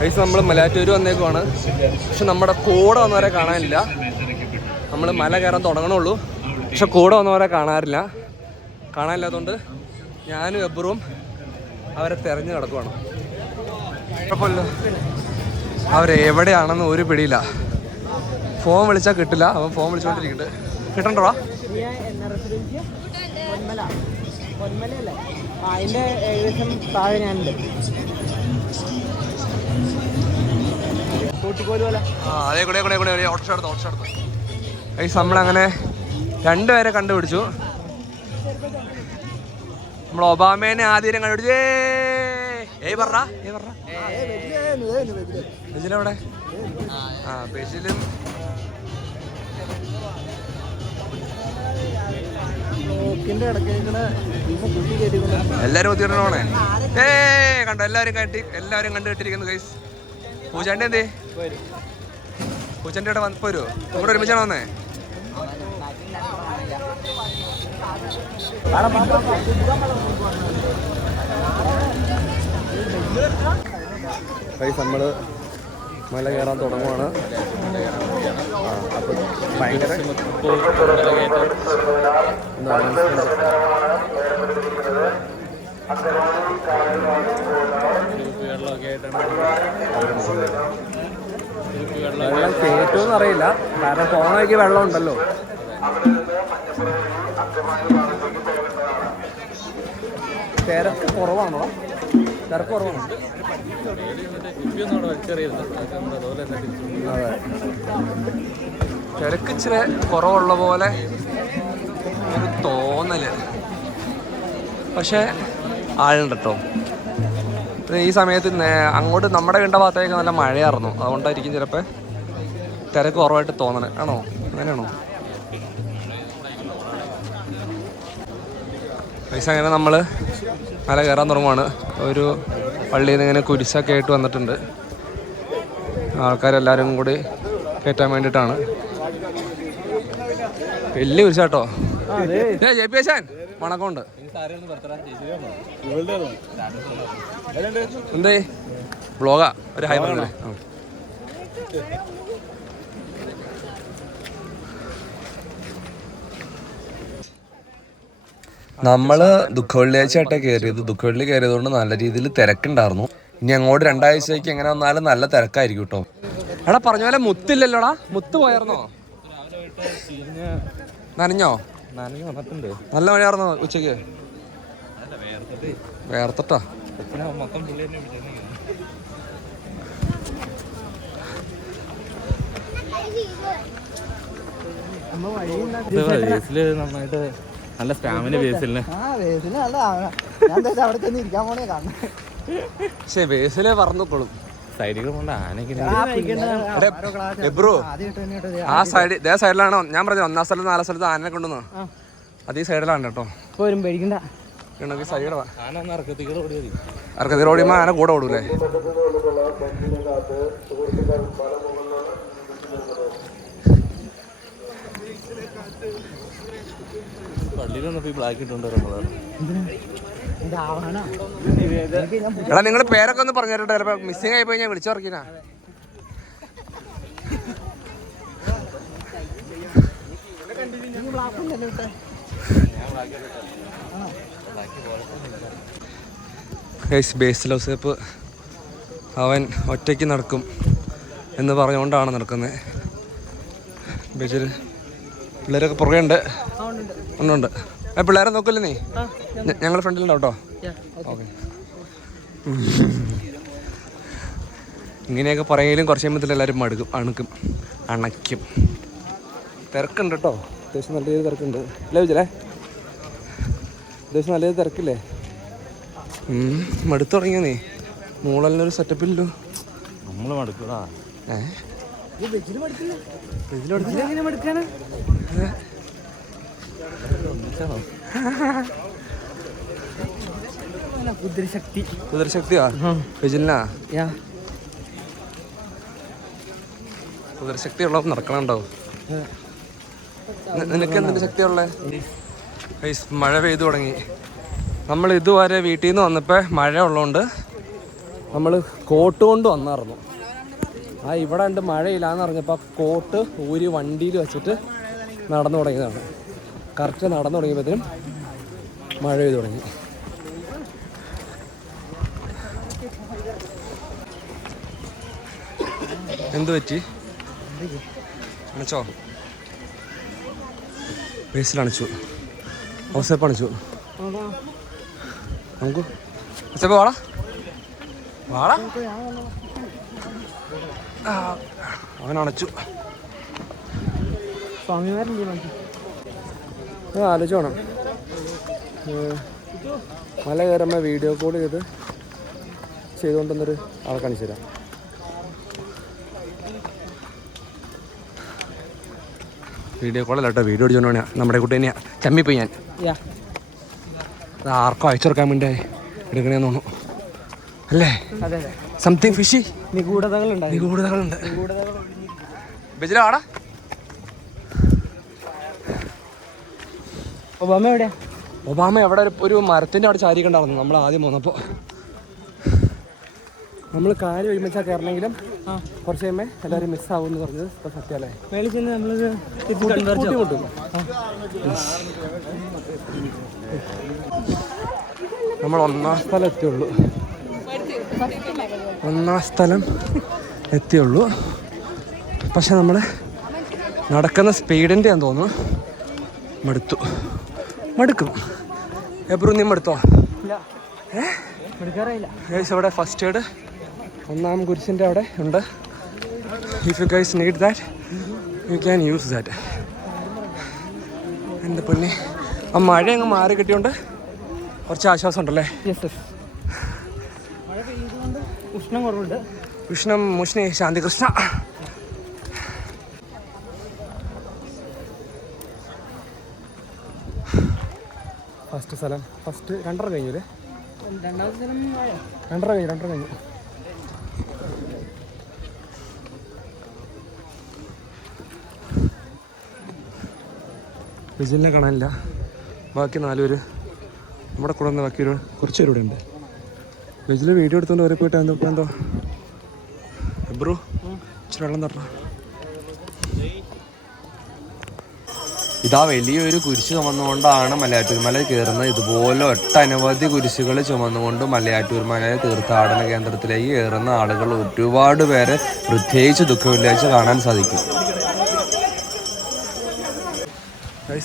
Guys നമ്മൾ മലയാറ്റൂർ വന്നേക്കുവാണ്. പക്ഷെ നമ്മുടെ കൂടെ വന്നവരെ കാണാനില്ല. നമ്മൾ മല കയറാൻ തുടങ്ങണുള്ളൂ, പക്ഷെ കൂടെ വന്നവരെ കാണാനില്ലാത്തതുകൊണ്ട് ഞാനും എബ്രും അവരെ തിരഞ്ഞു കിടക്കുവാണ്. കുഴപ്പമില്ല, അവരെവിടെയാണെന്ന് ഒരു പിടിയില്ല. ഫോൺ വിളിച്ചാൽ കിട്ടില്ല, അവൻ ഫോൺ വിളിച്ചുകൊണ്ടിരിക്കുന്നുണ്ട്. കിട്ടണ്ടോടാ? അതേ കൂടെ ഓട്ടോഷ എടുത്തു. നമ്മളങ്ങനെ രണ്ടുപേരെ കണ്ടുപിടിച്ചു. നമ്മൾ ഒബാമേനെ ആദ്യം കണ്ടുപിടിച്ചു. ബെജിലെവിടെ? ബെജിലും എല്ലാരും ഒത്തിരണോണേ. കണ്ടോ, എല്ലാവരും കണ്ടുകിട്ടിരിക്കുന്നു ഗൈസ്. പൂച്ചാണ്ടി എന്തേ? പൂച്ചാണ്ടി ഇവിടെ വരുമോ? ഇവിടെ ഒരുമിച്ചാണ് വന്നേ. ഗൈസ് നമ്മള് മല കയറാൻ തുടങ്ങുവാണ്. അപ്പം ഭയങ്കര വെള്ളം കയറ്റുമെന്ന് അറിയില്ല, കാരണം പോണയ്ക്ക് വെള്ളം ഉണ്ടല്ലോ. തിരക്ക് കുറവാണോ? തിരക്ക് കുറവാണോ? അതെ, തിരക്ക് ഇച്ചിരി കുറവുള്ള പോലെ ഒരു തോന്നല്. പക്ഷെ ആളുണ്ട് കേട്ടോ. ഈ സമയത്ത് അങ്ങോട്ട് നമ്മുടെ കണ്ട ഭാഗത്തേക്ക് നല്ല മഴയായിരുന്നു, അതുകൊണ്ടായിരിക്കും ചിലപ്പോൾ തിരക്ക് കുറവായിട്ട് തോന്നണേ. ആണോ? അങ്ങനെയാണോ? പൈസ അങ്ങനെ നമ്മൾ മല കയറാൻ തുടങ്ങുവാണ്. ഒരു പള്ളിയിൽ നിന്ന് ഇങ്ങനെ കുരിശൊക്കെ ആയിട്ട് വന്നിട്ടുണ്ട്. ആൾക്കാരെല്ലാവരും കൂടി കയറ്റാൻ വേണ്ടിയിട്ടാണ്. വലിയ കുരിശാട്ടോ. ജയിപ്പിച്ചാൻ വണക്കമുണ്ട്. എന്തേ ബ്ലോഗാ? ഒരു ഹൈ പറഞ്ഞേ. നമ്മള് ദുഃഖവെള്ളിയാഴ്ചയായിട്ടാണ് കയറിയത്. ദുഃഖവെള്ളി കയറിയതുകൊണ്ട് നല്ല രീതിയിൽ തിരക്കുണ്ടായിരുന്നു. ഇനി അങ്ങോട്ട് 2 ആഴ്ചയ്ക്ക് എങ്ങനെ വന്നാലും നല്ല തിരക്കായിരിക്കും കേട്ടോ. എടാ പറഞ്ഞ പോലെ മുത്തില്ലല്ലോടാ? മുത്ത് പോയായിരുന്നോ? നനഞ്ഞോ? നല്ല മഴയായിരുന്നോ ഉച്ചക്ക്? വേർത്തിട്ടാ. നന്നായിട്ട് നല്ല സ്റ്റാമിന ബേസില് പക്ഷേ ബേസിലെ പറന്നോളും. സൈഡിൽ കൊണ്ട് ആനയ്ക്ക് ആ സൈഡിലാണോ ഞാൻ പറഞ്ഞത്? 1-ാം സ്ഥലത്ത് 4 സ്ഥലത്ത് ആനനെ കൊണ്ടുവന്നോ? അത് ഈ സൈഡിലാണ് കേട്ടോ. അർക്കത്തി ഓടിയുമ്പോ ആന കൂടെ ഓടൂലേ? എടാ നിങ്ങളുടെ പേരൊക്കെ ഒന്ന് പറഞ്ഞു തരട്ടെ, ചിലപ്പോ മിസ്സിംഗ് ആയി പോയി ഞാൻ വിളിച്ചു പറക്കിനാ. ബേസിൽ ഔസേപ്പ് അവൻ ഒറ്റയ്ക്ക് നടക്കും എന്ന് പറഞ്ഞുകൊണ്ടാണ് നടക്കുന്നത്. ബേസിൽ പിള്ളേരൊക്കെ പുറകെ ഉണ്ട്. പിള്ളേരെ നോക്കില്ലേ നീ? ഞങ്ങളുടെ ഫ്രണ്ടിലുണ്ടാവും കേട്ടോ. ഓക്കെ. ഇങ്ങനെയൊക്കെ പറയെങ്കിലും കുറച്ച് കഴിയുമ്പോൾ എല്ലാവരും അണയ്ക്കും. തിരക്കുണ്ട് കേട്ടോ, അത്യാവശ്യം നല്ല രീതിയിൽ തിരക്കുണ്ട് അല്ലേ വിജയല്ലേ? അത്യാവശ്യം നല്ല രീതിയിൽ തിരക്കില്ലേ? മടുത്തു തുടങ്ങിയോ നീ? മൂളലിനൊരു സെറ്റപ്പില്ലല്ലോ. നമ്മള് മടുക്കടാ. കുതിരശക്തിയാ വിജിലിനാ? കുതിരശക്തി ഉള്ളപ്പോൾ നടക്കണുണ്ടാവും. നിനക്ക് എന്തിന്റെ ശക്തിയുള്ളേ? മഴ പെയ്തു തുടങ്ങി. നമ്മൾ ഇതുവരെ വീട്ടിൽ നിന്ന് വന്നപ്പോൾ മഴ ഉള്ളതുകൊണ്ട് നമ്മൾ കോട്ട് കൊണ്ട് വന്നായിരുന്നു. ഇവിടെ ഉണ്ട് മഴയില്ലാന്ന് പറഞ്ഞപ്പോൾ കോട്ട് ഊരി വണ്ടിയിൽ വെച്ചിട്ട് നടന്നു തുടങ്ങിയതാണ്. കറക്റ്റ് നടന്നു തുടങ്ങിയപ്പോഴത്തേനും മഴ പെയ്തു തുടങ്ങി. എന്ത് പറ്റി? അണച്ചോ? ബേസിലണച്ചു, ഔസേപ്പ് അണച്ചു. നമുക്ക് ഔസേപ്പ് വാടാ വാടാ. അവനണച്ചു. ആലോചിച്ച് വേണം മല കയറുമ്പോൾ വീഡിയോ കോൾ ചെയ്തുകൊണ്ടെന്നൊരു ആളെ കാണിച്ചു തരാം. വീഡിയോ കോളല്ല കേട്ടോ, വീഡിയോ അടിച്ചോണ്ടാ നമ്മുടെ കുട്ടി തന്നെയാ. ചമ്മിപ്പോയി ഞാൻ. അത് ആർക്കും അയച്ചു കൊടുക്കാൻ വേണ്ടി എടുക്കണേന്ന് തോന്നുന്നു അല്ലേ? Something fishy. നിഗൂഢതകളുണ്ട്. ബെജില വാടാ. ഒബാമ എവിടെ ഒരു മരത്തിൻ്റെ അവിടെ ചാരിക്കണ്ടായിരുന്നു നമ്മൾ ആദ്യം പോന്നപ്പോൾ. നമ്മൾ കാല് ഒരുമിച്ചാൽ കയറണമെങ്കിലും കുറച്ച് കഴിയുമ്പോൾ എല്ലാവരും മിസ്സാവും എന്ന് പറഞ്ഞത് ഇപ്പം സത്യമല്ലേ? നമ്മൾ ഒന്നാം സ്ഥലം എത്തിയുള്ളൂ. പക്ഷെ നമ്മൾ നടക്കുന്ന സ്പീഡിൻ്റെ ആണെന്ന് തോന്നുന്നു മടുക്കും. എപ്പോഴും നീ മടുത്തോ? ഇവിടെ ഫസ്റ്റ് എയ്ഡ് ഒന്നാം കുരിശിൻ്റെ അവിടെ ഉണ്ട്. If you guys need that you can use that. എൻ്റെ പൊന്നെ, ആ മഴ അങ്ങ് മാറി കിട്ടിയോണ്ട് കുറച്ച് ആശ്വാസം ഉണ്ടല്ലേ? ഉഷ്ണം മുഷ്ണി ശാന്തി കൃഷ്ണ. ഫസ്റ്റ് സ്ഥലം രണ്ടര കഴിഞ്ഞു. വിജിലിനെ കാണാനില്ല. ബാക്കി 4 പേര് നമ്മുടെ കൂടെ നിന്ന് ബാക്കി കുറച്ച് പേര് ഇവിടെ ഉണ്ട്. വിജിൽ വീഡിയോ എടുത്തുകൊണ്ട് വരെ പോയിട്ട് എന്തോ ബ്രോ ഇച്ചിരി വെള്ളം തട്ട. ഇതാ വലിയൊരു കുരിശ് ചുമന്നുകൊണ്ടാണ് മലയാറ്റൂർ മല കയറുന്നത്. ഇതുപോലെ ഒട്ടനവധി കുരിശുകൾ ചുമന്നുകൊണ്ട് മലയാറ്റൂർ മല തീർത്ഥാടന കേന്ദ്രത്തിലേക്ക് കയറുന്ന ആളുകൾ ഒരുപാട് പേരെ പ്രത്യേകിച്ച് ദുഃഖവെള്ളിയാഴ്ച കാണാൻ സാധിക്കും.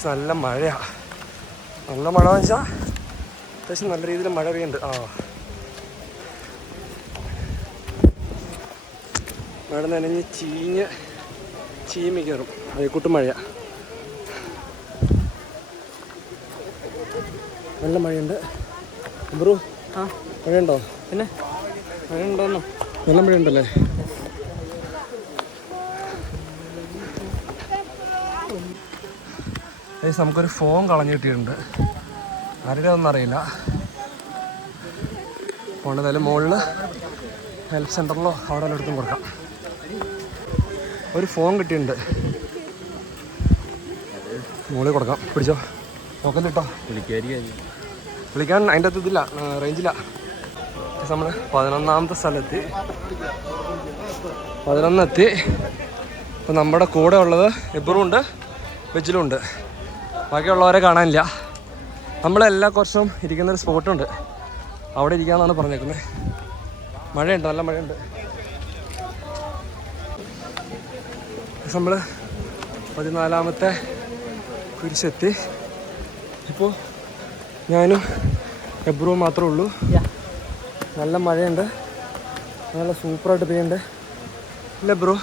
നല്ല മഴയാണ്. നല്ല മഴ വെച്ചാൽ അത്യാവശ്യം നല്ല രീതിയിൽ മഴ പെയ്യുന്നുണ്ട്. മഴ നനഞ്ഞ് ചീമി കയറും. അതേക്കൂട്ട് മഴ. നല്ല മഴയുണ്ട്. ബ്രൂ മഴയുണ്ടോ? പിന്നെ മഴയുണ്ടോന്നോ? നല്ല മഴയുണ്ടല്ലേ? നമുക്കൊരു ഫോൺ കളഞ്ഞു കിട്ടിയിട്ടുണ്ട്. ആരുടെ ഒന്നും അറിയില്ല. ഫോൺ എന്തായാലും മുകളിൽ ഹെൽപ്പ് സെൻ്ററിലോ അവിടെ എല്ലായിടത്തും കൊടുക്കാം. ഒരു ഫോൺ കിട്ടിയിട്ടുണ്ട്, മുകളിൽ കൊടുക്കാം. പിടിച്ചോ, നോക്കല്ലോ. വിളിക്കാൻ അതിൻ്റെ അകത്ത് ഇതില്ല, റേഞ്ചില്ല. നമ്മൾ 11ാമത്തെ സ്ഥലത്ത് 11 എത്തി. ഇപ്പം നമ്മുടെ കൂടെ ഉള്ളത് എബ്രും ഉണ്ട്, വെജിലും ഉണ്ട്. ബാക്കിയുള്ളവരെ കാണാനില്ല. നമ്മളെല്ലാ കുറച്ചും ഇരിക്കുന്നൊരു സ്പോട്ടുണ്ട്, അവിടെ ഇരിക്കാമെന്നാണ് പറഞ്ഞേക്കുന്നത്. മഴയുണ്ട്, നല്ല മഴയുണ്ട്. നമ്മൾ 14ാമത്തെ കുരിശെത്തി. ഇപ്പോൾ ഞാനും എബ്രുവും മാത്രമേ ഉള്ളൂ. നല്ല മഴയുണ്ട്, നല്ല സൂപ്പറായിട്ട് പെയ്യുന്നുണ്ട്. ഇല്ല ബ്രോ,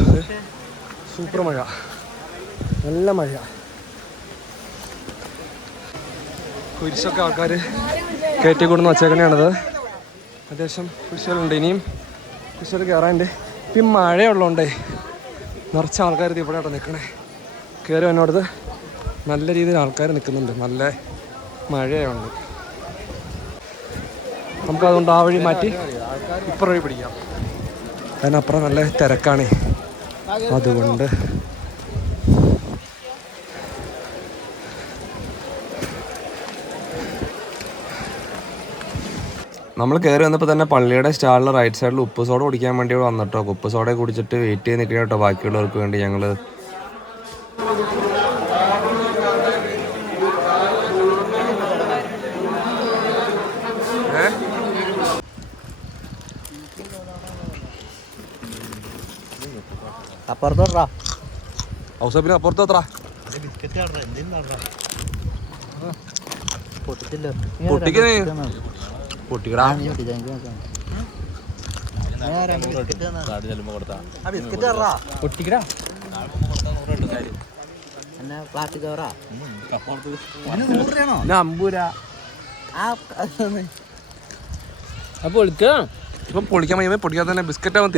സൂപ്പർ മഴ, നല്ല മഴ. കുരിശൊക്കെ ആൾക്കാർ കയറ്റിക്കൊണ്ടുവന്ന് വച്ചേക്കണെയാണത്. അത്യാവശ്യം കുരിശുകളുണ്ട്, ഇനിയും കുരിശുകൾ കയറാനുണ്ട്. ഇപ്പം മഴയുള്ളതുകൊണ്ടേ നിറച്ച് ആൾക്കാർ ഇവിടെ അവിടെ നിൽക്കണേ. കയറി എന്നോടത് നല്ല രീതിയിൽ ആൾക്കാർ നിൽക്കുന്നുണ്ട്, നല്ല മഴയുണ്ട്. നമുക്കതുകൊണ്ട് ആ വഴി മാറ്റി ഇപ്പുറം വഴി പിടിക്കാം. അതിനപ്പുറം നല്ല തിരക്കാണ്, അതുകൊണ്ട് നമ്മൾ കയറി വന്നപ്പോൾ തന്നെ പള്ളിയുടെ സ്റ്റാളിൽ റൈറ്റ് സൈഡിൽ ഉപ്പ് സോഡ കുടിക്കാൻ വേണ്ടി വന്നിട്ടോ. ഉപ്പ് സോഡ കുടിച്ചിട്ട് വെയിറ്റ് ചെയ്ത് നിൽക്കണം കേട്ടോ ബാക്കിയുള്ളവർക്ക് വേണ്ടി. ഞങ്ങൾ അപ്പുറത്തോട്ടാ ഔസപ്പിന് അപ്പുറത്തോട്ടാ പൊട്ടിക്കണേ പൊട്ടിക്കടാ. അപ്പൊ ഇപ്പം പൊളിക്കാൻ കഴിയുമ്പോ പൊടിക്കാതെ തന്നെ ബിസ്ക്കറ്റ് ആവാൻ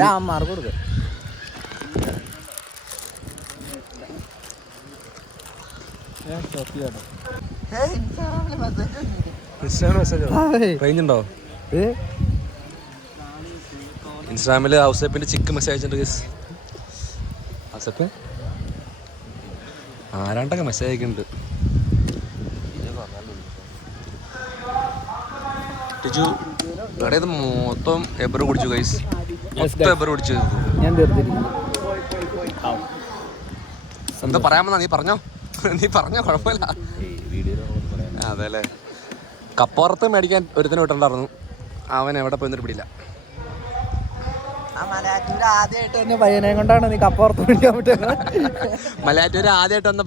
റേഞ്ച് ഉണ്ടോ? ഇൻസ്റ്റാഗ്രാമില് ഔസപ്പിന്റെ ചിക്ക് മെസ്സേജ് ഉണ്ട്. ഔസപ്പ് ആരാണ്ടൊക്കെ മെസ്സേജ് അയക്കുന്നുണ്ട്. ടിജു കടയത് മൊത്തം എബർ കുടിച്ചു ഗൈസ്, മൊത്തം എബർ കുടിച്ചു. എന്താ പറയാമെന്നാ നീ പറഞ്ഞോ, നീ പറഞ്ഞോ, കുഴപ്പമില്ല. അതെ അല്ലേ. കപ്പുറത്ത് മേടിക്കാൻ ഒരുത്തിന് വിട്ടുണ്ടായിരുന്നു, അവൻ എവിടെ പോയെന്നൊരു പിടിയില്ല. മലയാറ്റൂര് ആദ്യമായിട്ട് വന്ന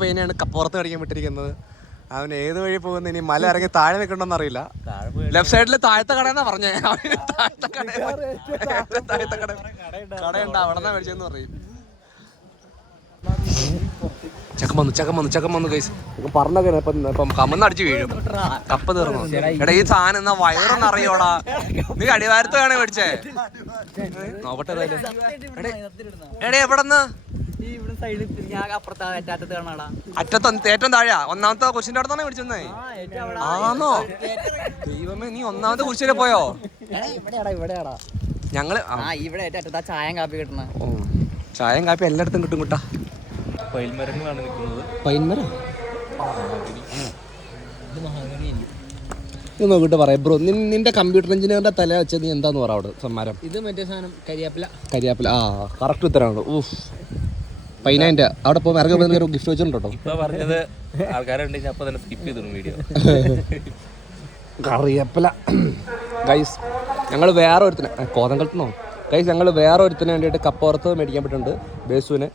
പയ്യനെയാണ് കപ്പുറത്ത് മേടിക്കാൻ വിട്ടിരിക്കുന്നത്. അവൻ ഏത് വഴി പോകുന്ന, ഇനി മല ഇറങ്ങി താഴെ നിൽക്കണമെന്ന് അറിയില്ല. ലെഫ്റ്റ് സൈഡിൽ താഴത്തെ കടയെന്നാ പറഞ്ഞേ. താഴത്തെ കടയുണ്ട്, അവിടെ നിന്നാ മേടിച്ചെന്ന് പറയും. ചക്കം വന്നു ഗൈസ്. പറഞ്ഞൊക്കെ ഇപ്പം കമന്നടിച്ച് വീഴും, കപ്പ തീർന്നു. എടാ ഈ സാധനം എന്നാ വയറൊന്നും അറിയോടാ, നീ അടിവാരത്ത് വേണേ മേടിച്ചേ. നോക്കട്ടെ എടേ എവിടെന്ന് അറ്റത്ത് ഏറ്റവും താഴെയാ, ഒന്നാമത്തെ കുരിശിന്റെ അടുത്താണ് മേടിച്ചെന്നേ. ആണോ ദൈവമേ, നീ ഒന്നാമത്തെ കുരിശിലെ പോയോ? ഞങ്ങള് ചായം കാപ്പി എല്ലായിടത്തും കിട്ടും കുട്ടാ. പൈൽമരങ്ങളാണ് നിൽക്കുന്നത്. പൈൻമരം നോക്കിട്ട് പറയാം ബ്രോ. നിന്റെ കമ്പ്യൂട്ടർ എഞ്ചിനീയറിന്റെ തല വെച്ചത് നീ എന്താന്ന് പറ അവിടെ സമ്മാനം? ഇത് മറ്റേ സാധനം കരിയാപ്പില. ആ കറക്റ്റ് ഉത്തരമാണ്. ഊഫ്, പൈനാൻ്റെ അവിടെ പോകുമ്പോൾ ഇറങ്ങി ഒരു ഗിഫ്റ്റ് വെച്ചിട്ടുണ്ടോ? ഇപ്പൊ പറഞ്ഞത് ആൾക്കാരുണ്ടെങ്കിൽ അപ്പൊ തന്നെ സ്കിപ്പ് ചെയ്തു വീഡിയോ. കറിയപ്പില ഗൈസ്. ഞങ്ങൾ വേറെ ഒരുത്തിന് കോതങ്കലത്തുനിന്നോ ഗൈസ്, ഞങ്ങൾ വേറെ ഒരുത്തിന് വേണ്ടിയിട്ട് കപ്പുറത്ത് മേടിക്കാൻ പറ്റുന്നുണ്ട് ബേസുവിന്.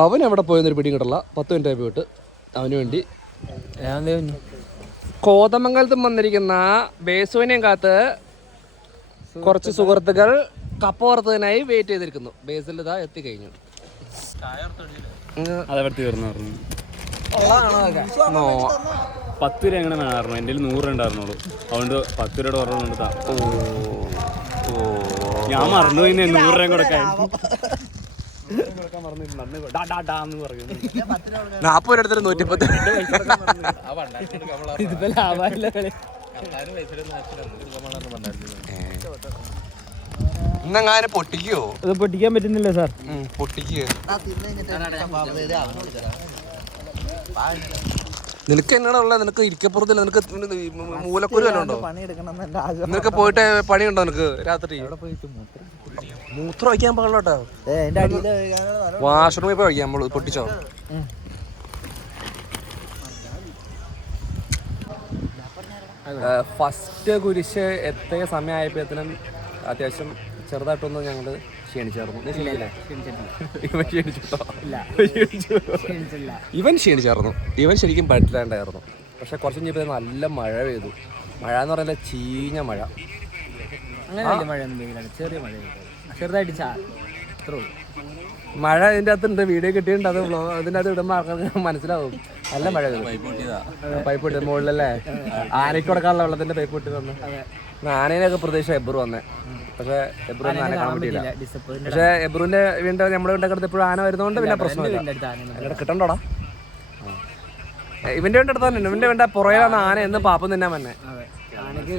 അവൻ എവിടെ പോയെന്നൊരു പിടിയും കിട്ടില്ല. 10 മിനിറ്റ് ആയി പോയിട്ട് അവന് വേണ്ടി കോതമംഗലത്തും വന്നിരിക്കുന്ന ബേസുവിനെയും കാത്ത് കുറച്ച് സുഹൃത്തുക്കൾ കപ്പുറത്തിനായി വെയിറ്റ് ചെയ്തിരിക്കുന്നു. ബേസിൽ ഇതാ എത്തിക്കഴിഞ്ഞു. അതവിടെ തീർന്നു പറഞ്ഞു. 10 രൂപ എങ്ങനെ വേണമായിരുന്നു, എൻ്റെ 100 രൂപ ഉണ്ടായിരുന്നുള്ളൂ. അതുകൊണ്ട് 10 രൂപയുടെ കുറവുണ്ട്. ഞാൻ മറന്നുപോയി 100 രൂപ കൊടുക്കാൻ. 40 എടുത്തിട്ട് 110. ഇന്നെങ്ങാനും പൊട്ടിക്കോ? ഇത് പൊട്ടിക്കാൻ പറ്റുന്നില്ല സാർ. പൊട്ടിക്കുക. നിനക്ക് എന്നാണ് ഉള്ളത്? നിനക്ക് ഇരിക്കപ്പുറത്തില്ല, നിനക്ക് മൂലക്കുരു വല്ലതും ഉണ്ടോ? നിനക്ക് പോയിട്ട് പണിയുണ്ടോ നിനക്ക് രാത്രി? മൂത്രം വയ്ക്കാൻ പാടില്ലോട്ടോ. വാഷ്റൂമിൽ പോയി വയ്ക്കാം നമ്മള്. പൊട്ടിച്ചോ? ഫസ്റ്റ് കുരിശ് എത്തിയ സമയമായപ്പോഴത്തേനും അത്യാവശ്യം ചെറുതായിട്ടൊന്ന് ഞങ്ങള് ക്ഷീണിച്ചായിരുന്നു. ഇവൻ ക്ഷീണിച്ചായിരുന്നു. ഇവൻ ശരിക്കും പറ്റില്ലാണ്ടായിരുന്നു. പക്ഷെ കുറച്ച് കഴിഞ്ഞപ്പോൾ നല്ല മഴ പെയ്തു. മഴ എന്ന് പറയുന്നത് ചീഞ്ഞ മഴ. ചെറിയ മഴ ചെറുതായിട്ട് മഴ ഇതിൻ്റെ അകത്തുണ്ട്, വീഡിയോ കിട്ടിയിട്ടുണ്ട്. അത് അതിൻ്റെ അകത്ത് ഇടുമ്പോൾ ആൾക്കാർക്ക് മനസ്സിലാവും. നല്ല മഴ പൈപ്പ് പൊട്ടി മുകളിലല്ലേ, ആനയ്ക്ക് കൊടുക്കാനുള്ള വെള്ളത്തിന്റെ പൈപ്പ് പൊട്ടി തന്നു. ആനേനൊക്കെ പ്രതീക്ഷ എബ്രു വന്നേ, പക്ഷെ എബ്രു ആന കാണാൻ പറ്റിയില്ല. പക്ഷെ എബ്രുവിന്റെ വീണ്ടും നമ്മുടെ വീണ്ടൊക്കെ അടുത്ത് എപ്പോഴും ആന വരുന്നതുകൊണ്ട് പിന്നെ പ്രശ്നമില്ല. അതിന്റെ കിട്ടണ്ടോടാ? ഇവന്റെ വീണ്ട അടുത്ത് തന്നെ, ഇവന്റെ വീണ്ട പുറയിലാണ് ആന എന്ന് പാപ്പം തിന്നാൻ തന്നെ. ആനക്ക്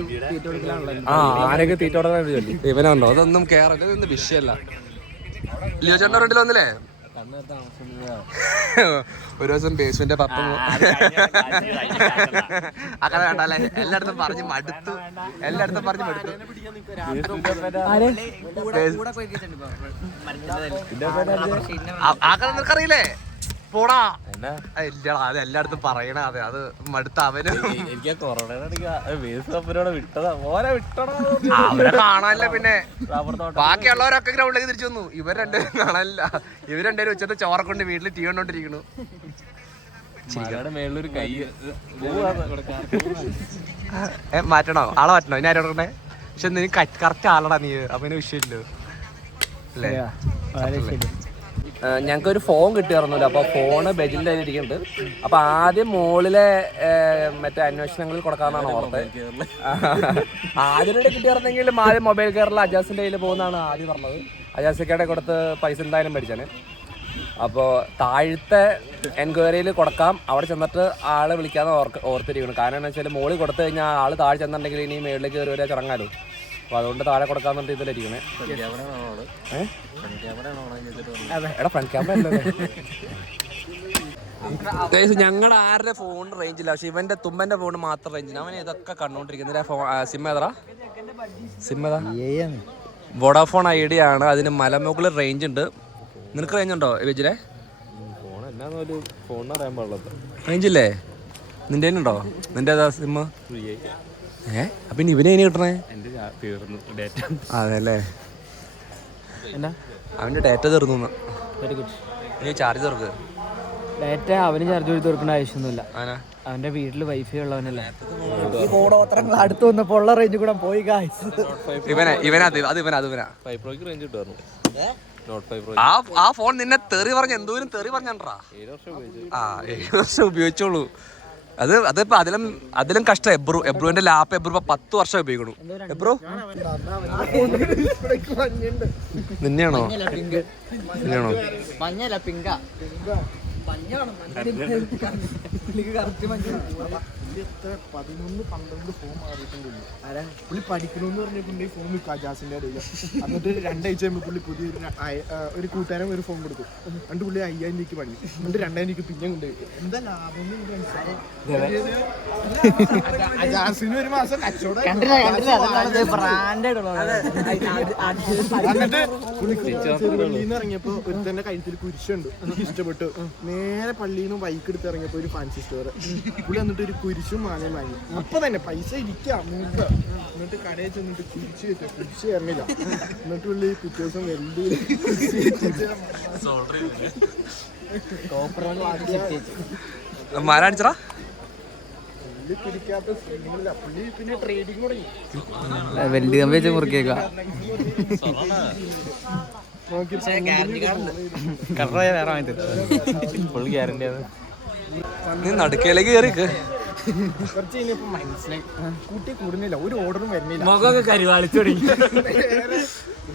തീറ്റ കൊടുക്കാൻ ചൊല്ലി ഇവനുണ്ടോ? അതൊന്നും കേറല്ല, ഇതൊന്നും വിഷയമല്ല. ലിയോ ചേട്ടൻ്റെ ഫ്രണ്ടിൽ വന്നില്ലേ? ഒരു ദിവസം ബേസ്മെന്റ് പപ്പ അങ്ങനെ വേണ്ടല്ലേ, എല്ലായിടത്തും പറഞ്ഞ് മടുത്തു. ആക്കാൻ നിനക്കറിയില്ലേ? പോടാ ഇല്ലടാ, അത് എല്ലായിടത്തും പറയണ. അതെ, അത് മടുത്ത അവന്. എനിക്ക് കൊറോണ വിട്ടതാ, ഓരെ വിട്ടടാ. അവരെ കാണാനില്ല. പിന്നെ ബാക്കിയുള്ളവരൊക്കെ ഗ്രൗണ്ടിലേക്ക് തിരിച്ചു വന്നു. ഇവർ രണ്ടുപേരും കാണാനില്ല. ഇവർ രണ്ടുപേരും ഉച്ചത്തെ ചോറക്കൊണ്ട് വീട്ടിൽ ടീ കണ്ടോണ്ടിരിക്കണു. മേളിലൊരു കൈ മാറ്റണോ? ആളെ മാറ്റണോ? ഇനി ആരോടെ പറഞ്ഞേ? പക്ഷെ നീ കറക്റ്റ് ആളടാ നീ, അപ്പൊ ഇതിന് വിഷയമില്ലോ അല്ലേ? ഞങ്ങൾക്കൊരു ഫോൺ കിട്ടിയായിരുന്നില്ല. അപ്പോൾ ഫോണ് ബെജിൻ്റെ കയ്യിൽ ഇരിക്കുന്നുണ്ട്. അപ്പോൾ ആദ്യം മുകളിലെ മറ്റേ അന്വേഷണങ്ങളിൽ കൊടുക്കാമെന്നാണ് ഓർത്തത്. ആദ്യമായിട്ട് കിട്ടിയായിരുന്നെങ്കിൽ ആദ്യം മൊബൈൽ കെയറിൽ അജാസിൻ്റെ കയ്യിൽ പോകുന്നതാണ് ആദ്യം പറഞ്ഞത്. അജാസിക്കയുടെ കൊടുത്ത് പൈസ എന്തായാലും മേടിച്ചാണ്. അപ്പോൾ താഴത്തെ എൻക്വയറിയിൽ കൊടുക്കാം, അവിടെ ചെന്നിട്ട് ആളെ വിളിക്കാമെന്ന് ഓർത്തിരിക്കണം. കാരണം എന്താ വെച്ചാൽ മുകളിൽ കൊടുത്തു കഴിഞ്ഞാൽ ആൾ താഴെ ചെന്നിട്ടുണ്ടെങ്കിൽ ഇനി മേളിലേക്ക് കയറി വരെ ചടങ്ങാലോ. അപ്പോൾ അതുകൊണ്ട് താഴെ കൊടുക്കാമെന്നിട്ട് ഇതിലിരിക്കണേ. എടാ ഫ്രണ്ട് ക്യാമറ അല്ലേ? ഞങ്ങളുടെ ആരുടെ ഫോൺ റേഞ്ചില്ല, പക്ഷെ ഇവന്റെ തുമ്പന്റെ ഫോൺ മാത്രം റേഞ്ചില്ല. അവൻ ഇതൊക്കെ കണ്ടോണ്ടിരിക്കുന്നത്. സിം ഏതാ? സിം ഏതാ? വോഡാഫോൺ ഐഡിയ ആണ്. അതിന് മലമുകളിൽ റേഞ്ച് ഉണ്ട്. നിനക്ക് റേഞ്ച് ഉണ്ടോ വെജിലെ? റേഞ്ച് ഇല്ലേ? നിന്റെ ഉണ്ടോ? നിന്റെ ഏതാ സിം? അപ്പൊ ഇനി ഇവനെ ഇനി കിട്ടണേ? അതെല്ലേ, അവന്റെ ഡേറ്റ തീർന്നു. Very good. നീ ചാർജ് തീർക്ക്. ഡേറ്റ അവന് ചാർജ് ചെയ്ത് തീർക്കേണ്ട ആവശ്യമൊന്നുമില്ല. അവന്റെ വീട്ടില് വൈഫൈ ഉള്ളവനല്ലേ. ഈ ബോർഡോത്രങ്ങൾ അടുത്ത് വന്നപ്പോ ഉള്ള റേഞ്ച് കൂടെ പോയി. ആ ഫോൺ നിന്നെ തെറി പറഞ്ഞ എന്തോരം തെറി പറഞ്ഞാ. 7 വർഷം ഉപയോഗിച്ചോളൂ. അതിപ്പോ അതിലും കഷ്ടം എബ്രുവിന്റെ ലാപ്പ്. എബ്രു 10 വർഷം ഉപയോഗിക്കണു. എബ്രു നിന്നെയാണോ? മഞ്ഞല്ല പിങ്ക. പുള്ളി പഠിക്കണമെന്ന് പറഞ്ഞിട്ടുണ്ട്. ഈ ഫോൺ വിൽക്കും അജാസിന്റെ ഇടയിൽ. എന്നിട്ട് 2 ആഴ്ച കഴിയുമ്പോൾ പുള്ളി ഒരു കൂട്ടുകാരൻ ഒരു ഫോൺ കൊടുക്കും. എന്നിട്ട് പുള്ളി 5000 രൂപയ്ക്ക് പഠി. എന്നിട്ട് 2000 രൂപയ്ക്ക് പിന്നെ കൊണ്ടുപോയി. എന്താ ലാഭം അജാസിന് ഒരു മാസം കച്ചവടം. പള്ളിന്ന് ഇറങ്ങിയപ്പോ ഒരുത്തന്റെ കഴുത്തിൽ കുരിശുണ്ട്. എനിക്ക് ഇഷ്ടപ്പെട്ടു. നേരെ പള്ളിയിൽ നിന്ന് ബൈക്ക് എടുത്ത് ഇറങ്ങിയപ്പോ ഒരു ഫാൻസി സ്റ്റോർ. പുള്ളി എന്നിട്ട് ഒരു കുരിശും മാലയും വാങ്ങി. അപ്പൊ തന്നെ പൈസ ഇരിക്കാം മൂക്ക്. എന്നിട്ട് കടയിൽ ചെന്നിട്ട് കുരിശ് തരണില്ല. എന്നിട്ട് പുള്ളി പിറ്റേ ദിവസം വലിയ മാരാണിച്ചറാ പിടിക്കാത്ത പുള്ളി പിന്നെ ട്രേഡിങ് തുടങ്ങി. നീ നടുക്കയിലേക്ക് കയറിക്ക്. കുറച്ച് കഴിഞ്ഞപ്പോ മനസ്സിലായി കൂട്ടി കൂടുന്നില്ല. ഒരു ഓർഡറും വരുന്നില്ല. മുഖമൊക്കെ കരിവാളിച്ചു തുടങ്ങി.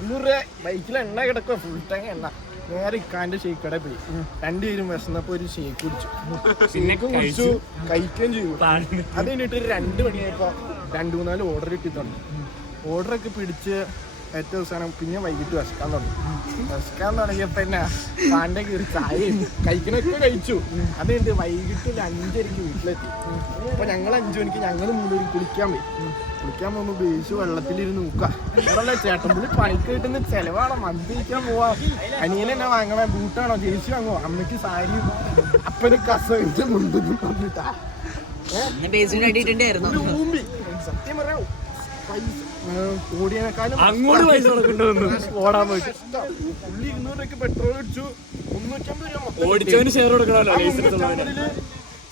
200 രൂപ ബൈക്കിൽ എണ്ണ കിടക്കുക. ഫുൾ ടാങ്ക് എണ്ണ. നേരെ ഇക്കാന്റെ ഷേക്ക് കട പോയി. 2 പേരും വിശന്നപ്പോ ഒരു ഷേക്ക് കുടിച്ചു. പിന്നെ കുടിച്ചു കഴിക്കുകയും ചെയ്തു. അത് കഴിഞ്ഞിട്ട് ഒരു 2 മണിയായപ്പോ 2-3 ഓർഡർ കിട്ടി തുടങ്ങി. ഓർഡറൊക്കെ പിടിച്ച് ഏറ്റവും അവസാനം പിന്നെ വൈകിട്ട് വിശക്കാൻ തുടങ്ങിയപ്പോ തന്നെ പാൻ്റെ കയറി ചായയും കഴിക്കണൊക്കെ കഴിച്ചു. അത് കഴിഞ്ഞിട്ട് വൈകിട്ട് ഒരു 5:30 വീട്ടിലെത്തി. അപ്പൊ ഞങ്ങൾ 5 മണിക്ക് ഞങ്ങൾ 3 പേരും കുളിക്കാൻ പോകുമ്പോൾ ബേസ് വെള്ളത്തിലിരുന്ന് നോക്കാം. വേറല്ല ചേട്ടൻ പുള്ളി പണിക്ക് കിട്ടുന്ന ചെലവാണോ? മന്തിക്കാൻ പോവാ. അനിയൻ എന്നെ വാങ്ങണേ? ബൂട്ടാണോ? ജേഴ്സി വാങ്ങുമോ? അമ്മയ്ക്ക് സാരിയും അപ്പന് കസവിന്റെ മുൻപ് പറഞ്ഞിട്ടാ സത്യം പറയാ. ഓടിയതിനേക്കാളും അങ്ങോട്ട് പൈസ ഓടാൻ പോയിട്ട് പുള്ളി 200 രൂപയ്ക്ക് പെട്രോൾ അടിച്ചു. 350 രൂപ ഓടിച്ചവന് ഷെയർ കൊടുക്കണമല്ലോ.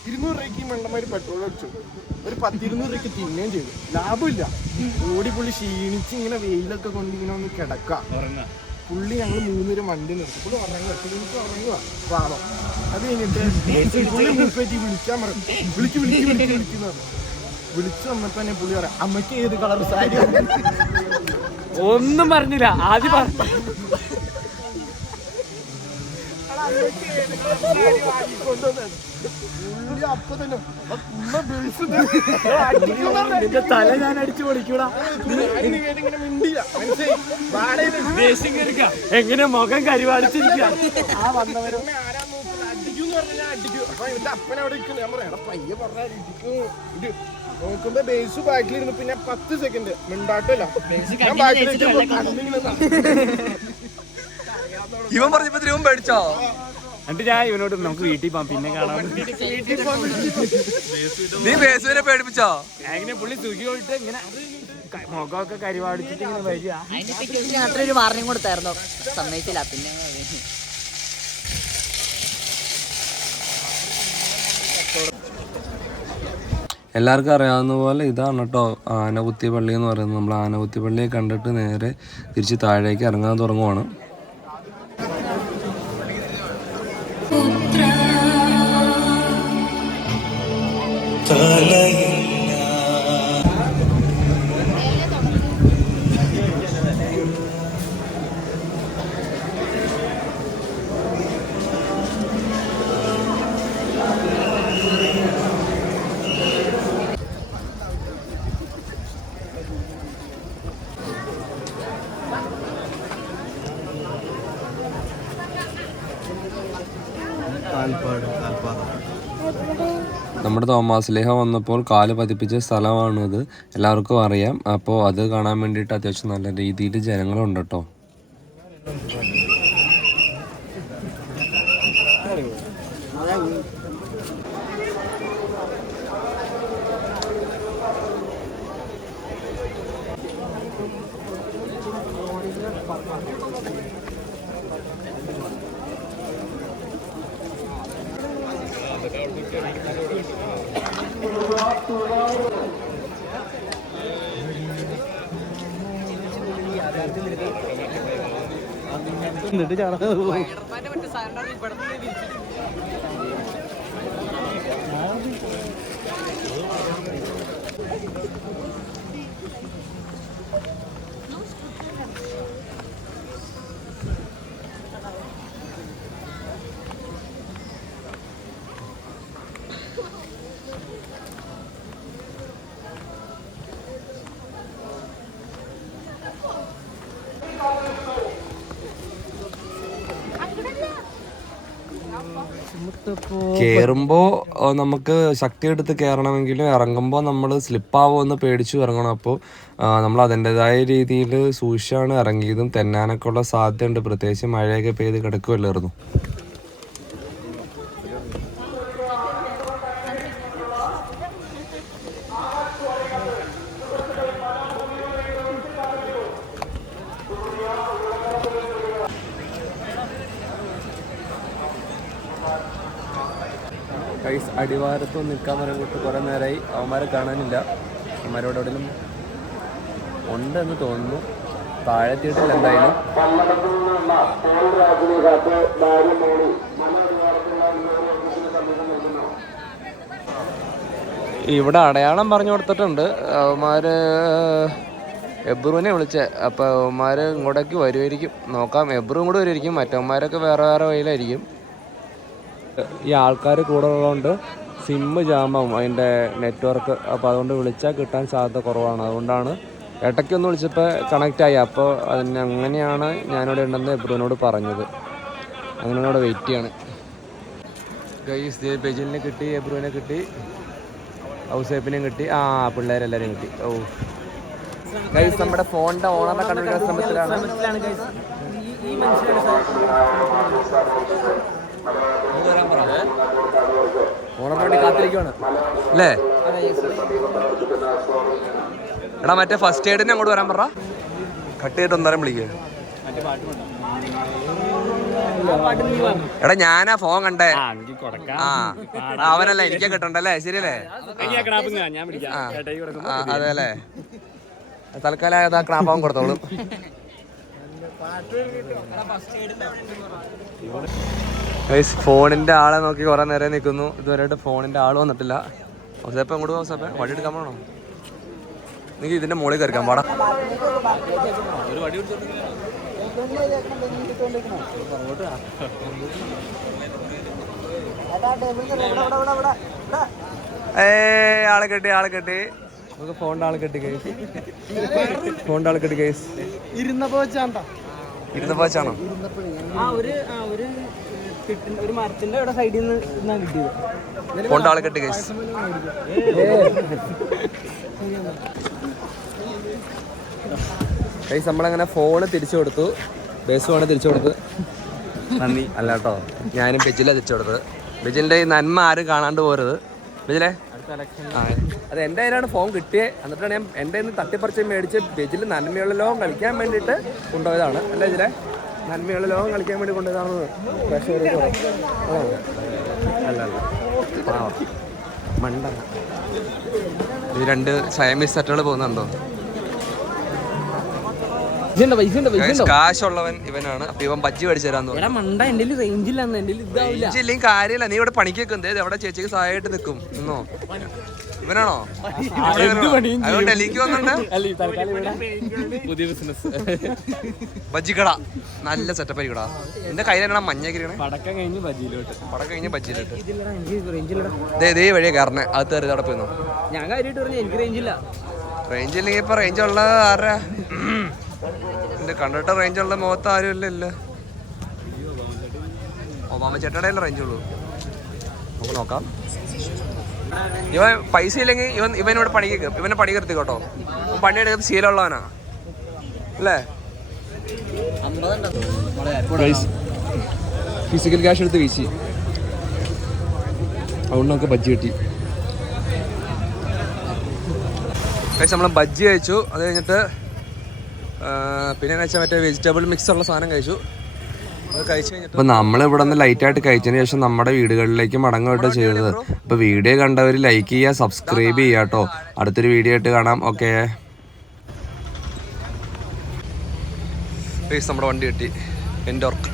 200 രൂപയ്ക്ക് മണ്ടന്മാര് പെട്രോൾ അടിച്ചു. ഒരു 10-200 രൂപയ്ക്ക് തിന്നുകയും ചെയ്തു. ലാഭമില്ല. ഓടി പുള്ളി ക്ഷീണിച്ച് ഇങ്ങനെ വെയിലൊക്കെ കൊണ്ട് ഇങ്ങനെ ഒന്ന് കിടക്കാം. പുള്ളി ഞങ്ങൾ 3 പേരും വണ്ടി നിർത്തി. പുള്ളി ഉറങ്ങുക പാവം. അത് കഴിഞ്ഞിട്ട് പുള്ളി മുൻപേറ്റി വിളിക്കാൻ പറഞ്ഞു. വിളിക്കുന്നു പറഞ്ഞു. വിളിച്ചു വന്നപ്പോ തന്നെ പുള്ളി പറയാം അമ്മയ്ക്ക് ഏത് കളർ സാരി? ഒന്നും പറഞ്ഞില്ല. ആദ്യം അപ്പൊ തന്നെ തല ഞാൻ അടിച്ചു പൊളിക്കൂടാ. എങ്ങനെ മുഖം കരിവാടിച്ചിരിക്കുക. ആ വന്നവരോ അടിക്കും അടിക്കും. അപ്പൊ എന്റെ അപ്പനവിടെ ഞാൻ പറയാം പയ്യെ പറഞ്ഞാൽ നോക്കുമ്പോ ബേസ് ബാക്കിലിരുന്നു. പിന്നെ 10 സെക്കൻഡ് മിണ്ടാട്ടില്ല. ഇവൻ പറഞ്ഞപ്പോ ഇവൻ പേടിച്ചോ? എന്നിട്ട് ഞാൻ ഇവനോട് നമുക്ക് വീട്ടിൽ പോകാം പിന്നെ കാണാം. നീ ബേസുവിനെ പേടിപ്പിച്ചോ? അങ്ങനെ പുള്ളി സുഖി പോയിട്ട് ഇങ്ങനെ മുഖമൊക്കെ കരിവാടിച്ചിട്ട് ഇങ്ങനെ വരിക. അതിന്റെ ടിക്കറ്റ് മാത്രം ഒരു വാർണിംഗ് കൊടുത്തായിരുന്നു, സമ്മതിച്ചില്ല. പിന്നെ എല്ലാവർക്കും അറിയാവുന്ന പോലെ ഇതാണ് കേട്ടോ ആനകുത്തി പള്ളി എന്ന് പറയുന്നത്. നമ്മൾ ആനകുത്തി പള്ളിയെ കണ്ടിട്ട് നേരെ തിരിച്ച് താഴേക്ക് ഇറങ്ങാൻ തുടങ്ങുവാണ്. നമ്മുടെ തോമാശ്ലീഹ വന്നപ്പോൾ കാല് പതിപ്പിച്ച സ്ഥലമാണിത്, എല്ലാവർക്കും അറിയാം. അപ്പോൾ അത് കാണാൻ വേണ്ടിയിട്ട് അത്യാവശ്യം നല്ല രീതിയിൽ ജനങ്ങളുണ്ട് കേട്ടോ. എന്നിട്ട് ചാടാ കയറുമ്പോൾ നമുക്ക് ശക്തി എടുത്ത് കയറണമെങ്കിലും ഇറങ്ങുമ്പോൾ നമ്മൾ സ്ലിപ്പാവുമെന്ന് പേടിച്ചു ഇറങ്ങണം. അപ്പോൾ നമ്മൾ അതിൻ്റെതായ രീതിയിൽ സൂക്ഷിച്ചാണ് ഇറങ്ങിയതും. തെന്നാനൊക്കെ ഉള്ള സാധ്യതയുണ്ട്, പ്രത്യേകിച്ച് മഴയൊക്കെ പെയ്ത് കിടക്കുമല്ലായിരുന്നു. അടിവാരത്ത് നിൽക്കാൻ പറഞ്ഞിട്ട് കുറേ നേരമായി. അവന്മാരെ കാണാനില്ല. അവന്മാരോട് എവിടെയും ഉണ്ടെന്ന് തോന്നുന്നു. താഴെത്തിയിട്ടില്ല എന്തായാലും. ഇവിടെ അടയാളം പറഞ്ഞു കൊടുത്തിട്ടുണ്ട്. അവന്മാർ എബ്രുവിനെ വിളിച്ചേ. അപ്പോൾ അവന്മാർ ഇങ്ങോട്ടേക്ക് വരുമായിരിക്കും. നോക്കാം. എബ്രു ഇങ്ങോട്ട് വരുമായിരിക്കും. മറ്റവന്മാരൊക്കെ വേറെ വേറെ വഴിയിലായിരിക്കും. ഈ ആൾക്കാർ കൂടെ ഉള്ളതുകൊണ്ട് സിമ്മ് ജാമാവും അതിൻ്റെ നെറ്റ്വർക്ക്. അപ്പോൾ അതുകൊണ്ട് വിളിച്ചാൽ കിട്ടാൻ സാധ്യത കുറവാണ്. അതുകൊണ്ടാണ് ഇടയ്ക്കൊന്ന് വിളിച്ചപ്പോൾ കണക്റ്റായി. അപ്പോൾ അങ്ങനെയാണ് ഞാനിവിടെ ഉണ്ടെന്ന് എബ്രുവിനോട് പറഞ്ഞത്. അങ്ങനെ അവിടെ വെയിറ്റ് ചെയ്യാണ്. ഗൈസ് ബെജിലിനെ കിട്ടി, എബ്രുവിനെ കിട്ടി, ഔസേപ്പിനെയും കിട്ടി. പിള്ളേരെല്ലാവരും കിട്ടി. ഓ ഗൈസ് നമ്മുടെ ഫോണിൻ്റെ ഓണറിനെ കണ്ടുപിടിക്കുന്ന ശ്രമത്തിലാണ്. ഓണറിന് വേണ്ടി കാത്തിരിക്കുവാണ് അല്ലേ? എടാ മറ്റേ ഫസ്റ്റ് എയ്ഡിനെ അങ്ങോട്ട് വരാൻ പറ. കട്ട് ചെയ്തിട്ട് ഒന്നേരം വിളിക്കുക. എടാ ഞാനാ ഫോൺ കണ്ടേ. അവനല്ല എനിക്കാ കിട്ടണ്ടല്ലേ? ശരിയല്ലേ? അതെ അല്ലേ? തൽക്കാലം ക്രാപ്പാവൻ കൊടുത്തോളും. ഫോണിന്റെ ആളെ നോക്കി കുറെ നേരം നിൽക്കുന്നു. ഇതുവരെയായിട്ട് ഫോണിന്റെ ആൾ വന്നിട്ടില്ല. ഹൗസേപ്പ അങ്ങോട്ട് ഹൗസേപ്പ വടി എടുക്കാൻ പോകണം. നിങ്ങൾക്ക് ഇതിന്റെ മുകളിൽ കയറിക്കാൻ പാടാ. ഒരു വടി ആളെ കെട്ടി നമുക്ക് ഫോണിന്റെ ആളെ കെട്ടി കേസ് ഫോണിന്റെ ആളെ കെട്ടി കേസ് ഇരുന്നപ്പോ വെച്ചാണ്ടോ ഇരുന്നപ്പോച്ചാണോ ഒരു മരത്തിന്റെ ഇവിടെ സൈഡിൽ നിന്ന് കിട്ടിയത് ഫോണിന്റെ ആളെ കെട്ടി കേസ് കേസ് നമ്മളങ്ങനെ ഫോണ് തിരിച്ചു കൊടുത്തു ബേസ് ഫോണ് തിരിച്ചു കൊടുത്ത് നന്ദി അല്ല കേട്ടോ ഞാനും ബെജില തിരിച്ചു കൊടുത്തത് ബെജിലിന്റെ ഈ നന്മ ആരും കാണാണ്ട് പോരുത് ബെജിലെ അത് എൻ്റെ കയ്യിലാണ് ഫോൺ കിട്ടിയത് എന്നിട്ടാണ് ഞാൻ എൻ്റെ കയ്യിൽ നിന്ന് തട്ടിപ്പറിച്ച് മേടിച്ച് ബെജിൽ നന്മയുള്ള ലോകം കളിക്കാൻ വേണ്ടിയിട്ട് കൊണ്ടുപോയതാണ് അല്ലേ ബെജിലെ നന്മയുള്ള ലോകം കളിക്കാൻ വേണ്ടി കൊണ്ടുപോയതാണെന്ന് അല്ല മണ്ട ഇത് 2 സയമീസ് സെറ്റുകൾ പോകുന്നുണ്ടോ കാശുള്ളവൻ ഇവനാണ് അപ്പൊ ഇവൻ ബജ്ജി മേടിച്ചു തരാന്ന് റേഞ്ചില്ലെങ്കിൽ കാര്യമില്ല നീ ഇവിടെ പണിക്കൊക്കെ എന്തേ എവിടെ ചേച്ചിക്ക് സഹായമായിട്ട് നിൽക്കും എന്നോ ഇവനാണോ അതുകൊണ്ട് എനിക്ക് വന്നുണ്ട് പുതിയ ബിസിനസ് ബജ്ജിക്കട നല്ല സെറ്റപ്പ് ആയിരിക്കടാ എന്റെ കയ്യിലാണ് മഞ്ഞക്കിരിക്കണേ പടക്കം കഴിഞ്ഞ് ബജ്ജിയിലിട്ട് ഇതേ വഴിയാ കയറണേ അത് കയറി അവിടെ പോയിരുന്നു ഞാൻ കാര്യമായിട്ട് പറഞ്ഞു എനിക്ക് റേഞ്ചില്ല റേഞ്ചില്ലെങ്കിൽ ഇപ്പൊ റേഞ്ച് ഉള്ള ആരാ എന്റെ കണ്ടിട്ട് റേഞ്ചുള്ള മുഖത്ത് ആരും ഇല്ല ഒബാമ ചേട്ടയുടെ റേഞ്ച് ഉള്ളൂ നമുക്ക് നോക്കാം ഇവൻ പൈസ ഇല്ലെങ്കിൽ ഇവനോട് ഇവനെ പണി നിർത്തി കേട്ടോ പണിയെടുക്കുന്ന ശീലമുള്ളവനാ അല്ലേ ഫിസിക്കൽ ക്യാഷ് എടുത്ത് വീശി അതുകൊണ്ട് നമുക്ക് ബജ്ജി കിട്ടി നമ്മൾ ബജ്ജി കഴിച്ചു അത് കഴിഞ്ഞിട്ട് പിന്നെ വെച്ചാൽ മറ്റേ വെജിറ്റബിൾ മിക്സ് ഉള്ള സാധനം കഴിച്ചു അത് കഴിച്ച് കഴിഞ്ഞിട്ട് അപ്പോൾ നമ്മളിവിടെ നിന്ന് ലൈറ്റായിട്ട് കഴിച്ചതിന് ശേഷം നമ്മുടെ വീടുകളിലേക്ക് മടങ്ങുകയായിട്ട് ചെയ്തത് അപ്പോൾ വീഡിയോ കണ്ടവർ ലൈക്ക് ചെയ്യുക സബ്സ്ക്രൈബ് ചെയ്യുക കേട്ടോ അടുത്തൊരു വീഡിയോ ആയിട്ട് കാണാം ഓക്കെ നമ്മുടെ വണ്ടി കിട്ടി എൻഡോർക്ക്